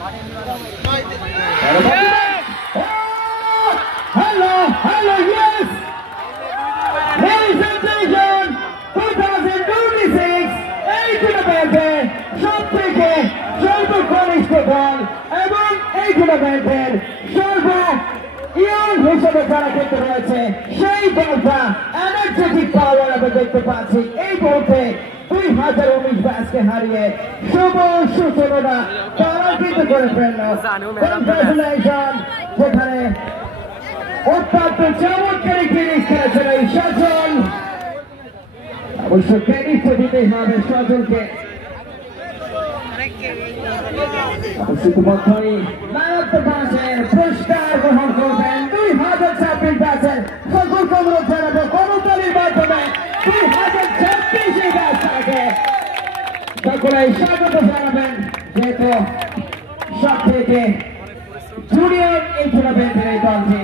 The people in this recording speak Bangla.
Hello, yes! Ladies and gentlemen, 2026 এই টুর্নামেন্টে সবথেকে সর্বকনিষ্ঠ দল এবং এই টুর্নামেন্টের সর্ব ইয়ং হিসেবে যারা খেলতে রয়েছে সেই দলটা এনার্জেটিক পাওয়ার আমরা দেখতে পাচ্ছি এই মুহূর্তে 2019 ব্যাচকে হারিয়ে শুভ সূচনা তারা কিন্তু করে ফেলল। কনগ্রাচুলেশন, যেখানে অত্যন্ত চমৎকার একটি ইনিংস খেলেছেন এই সজল। অবশ্য ক্রেডিট তো দিতেই হবে সজলকে। ইতিমধ্যেই ম্যান অফ দ্য ম্যাচের পুরস্কার গ্রহণ করবেন 2026 ব্যাচের সকলকে অনুরোধ জানাবো করতালির মাধ্যমে 2026 এই ব্যাচটাকে সকলে স্বাগত জানাবেন, যেহেতু সব থেকে জুনিয়র এই টুর্নামেন্টের এই দলটি।